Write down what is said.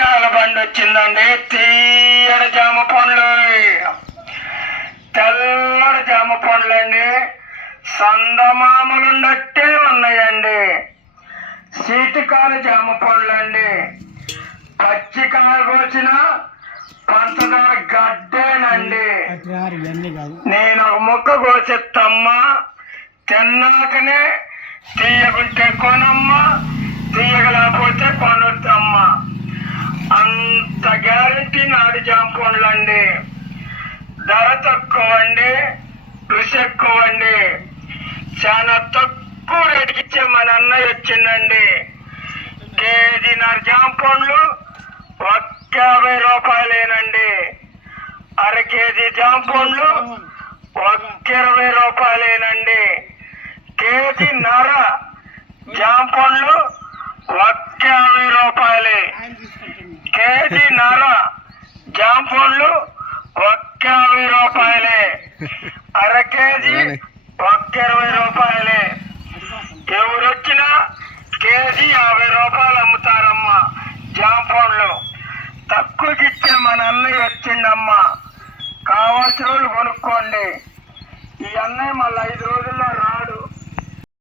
కాల బండి వచ్చిందండి. తీయడి జామ పండ్లు, తెల్లడి జామ పండ్లు అండి. సందమామలున్నట్టే ఉన్నాయండి. సీటికాల జామ పండ్లు అండి. పచ్చికాయ కోసిన పంచదార గడ్డేనండి. నేను ఒక ముక్క కోసేత్తమ్మా, తిన్నాకనే తీయకుంటే కొనమ్మా, తీయగలేకపోతే కొనొద్దమ్మా. అంత గ్యారెంటీ నాడు జామ పండ్లు అండి. ధర తక్కువ అండి, రుచి ఎక్కువ అండి. చాలా తక్కువ రేటుకి ఇచ్చే మన అన్నయ్య వచ్చిందండి. కేజీన్నర జామ పండ్లు 50 రూపాయలేనండి. అర కేజీ జామ పండ్లు 20 రూపాయలేనండి. కేజీన్నర జామ పండ్లు 50 రూపాయలే. కేజీన్నర జామ పండ్లు 50 రూపాయలే. అర కేజీ 20 రూపాయలే. ఎవరొచ్చినా కేజీ 50 రూపాయలు అమ్ముతారమ్మా జామ పండ్లు. తక్కువకిచ్చే మన అన్నయ్య వచ్చిండమ్మా. కావాల్సిన వాళ్ళు కొనుక్కోండి. ఈ అన్నయ్య మళ్ళీ 5 రోజుల్లో రా